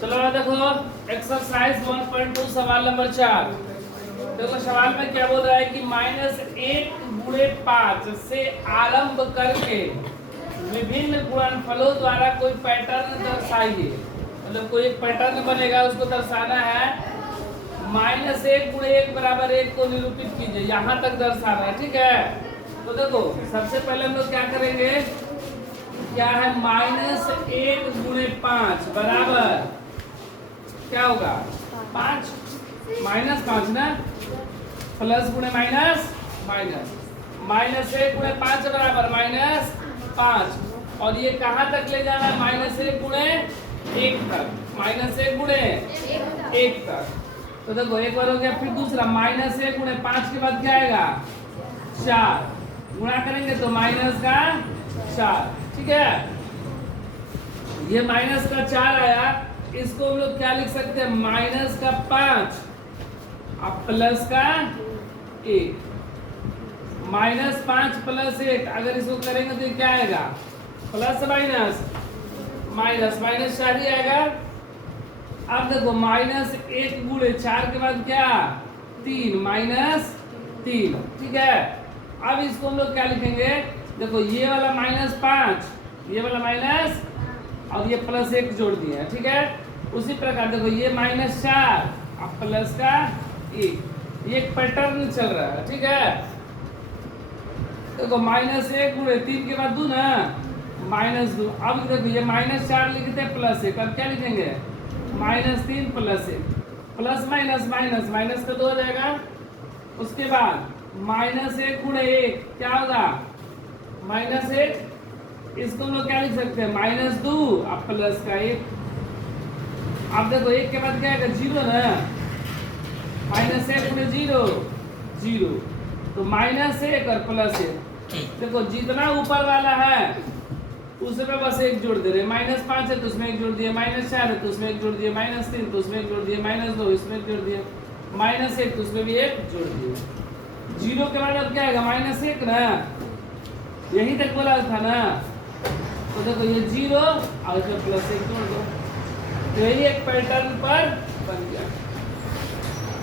चलो देखो एक्सरसाइज 1.2 सवाल नंबर 4। देखो सवाल में क्या बोल रहा है कि -1/5 से आरंभ करके विभिन्न गुणनफलों द्वारा कोई पैटर्न दर्शाइए। मतलब कोई एक पैटर्न बनेगा, उसको दर्शाना है। -1 × 1 को निरूपित कीजिए, यहाँ तक दर्शाना है। ठीक है, तो देखो सबसे पहले हम लोग क्या करेंगे, क्या है -1 × 5 बराबर क्या होगा 5 -5 ना, प्लस गुणे माइनस माइनस, -1 × 5 बराबर -5। और ये कहाँ तक ले जाना है, -1 × 1 तक, -1 × 1 तक। तो देखो एक बार हो गया, फिर दूसरा -1 × 5 के बाद क्या आएगा 4, गुणा करेंगे तो माइनस का 4। ठीक है, ये माइनस का 4 आया, इसको हम लोग क्या लिख सकते हैं, -5 अब प्लस का 1, -5 + 1। अगर इसको करेंगे तो ये क्या आएगा, प्लस माइनस माइनस माइनस 4 ही आएगा। अब देखो -1 × 4 के बाद क्या 3 -3। ठीक है, अब इसको हम लोग क्या लिखेंगे, देखो ये वाला -5, ये वाला माइनस और ये +1 जोड़ दिए हैं। ठीक है, उसी प्रकार देखो ये -4 अब प्लस का 1, ये एक पैटर्न चल रहा है। ठीक है, देखो -1 × 3 के बाद 2 ना, -2। अब देखो ये -4 लिखते हैं +1, अब क्या लिखेंगे -3 + 1, प्लस माइनस माइनस माइनस का 2 हो जाएगा। उसके बाद -1 × 1 क्या होगा -1, इसको हम लोग क्या लिख सकते हैं -2 अब प्लस का 1। अब देखो 1 के बाद क्या आएगा 0 ना, -1 × 0 0, तो -1 और +1। देखो जितना ऊपर वाला है उसमें बस 1 जोड़ दे रहे, -5 है तो उसमें 1 जोड़ दिए, -4 है तो उसमें 1 जोड़ दिए, -3 तो उसमें 1 जोड़ दिए, -2 इसमें 1 जोड़ दिए, -1 तो उसमें भी 1 जोड़ दिए। 0 के बाद अब क्या आएगा -1 ना, यही तक बोला था ना। तो देखो ये 0 और इसमें +1 जोड़ दो, तो यही एक पैटर्न पर बन गया।